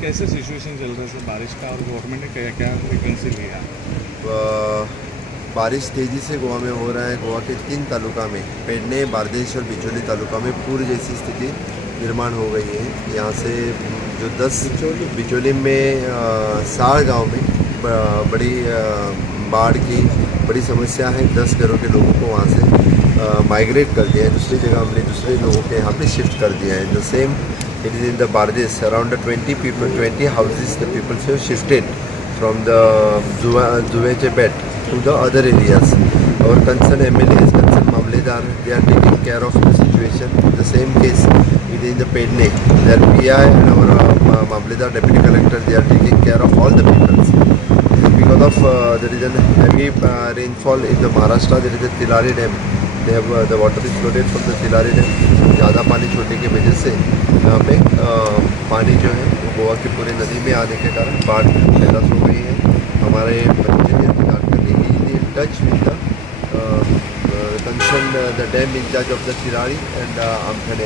कैसे सिचुएशन चल रहा है सर बारिश का और गवर्नमेंट ने क्या क्या फ्रिक्वेंसी लिया? बारिश तेज़ी से गोवा में हो रहा है। गोवा के 3 तालुका में पेडने, बारदेश और बिचोली तालुका में पूर जैसी स्थिति निर्माण हो गई है। यहाँ से जो 10 बिचोली में साड़ गांव में बड़ी बाढ़ की बड़ी समस्या है। 10 घरों के लोगों को वहाँ से माइग्रेट कर दिया है, दूसरी जगह हमने दूसरे लोगों के यहाँ पे शिफ्ट कर दिया है। The same it is in the Bardes, around 20 houses the people have shifted from the Zuveche bed to the other areas. Our concerned MLAs, concerned Mamledar, they are taking care of the situation. The same case it is in the Pedne, their PI and our Mamledar deputy collector, they are taking care of all the people. Because of there is a heavy rainfall in the Maharashtra, there is a Tilari dam. They have the water is flooded from the Tilari dam. ज़्यादा पानी छोड़ने की वजह से यहाँ पे पानी जो है वो गोवा की पूरी नदी में आने के कारण बाढ़ पैदा हो गई है। हमारे बच्चे इंतजार करने की touch with the concern the dam incharge of the Tirari and आमथाने।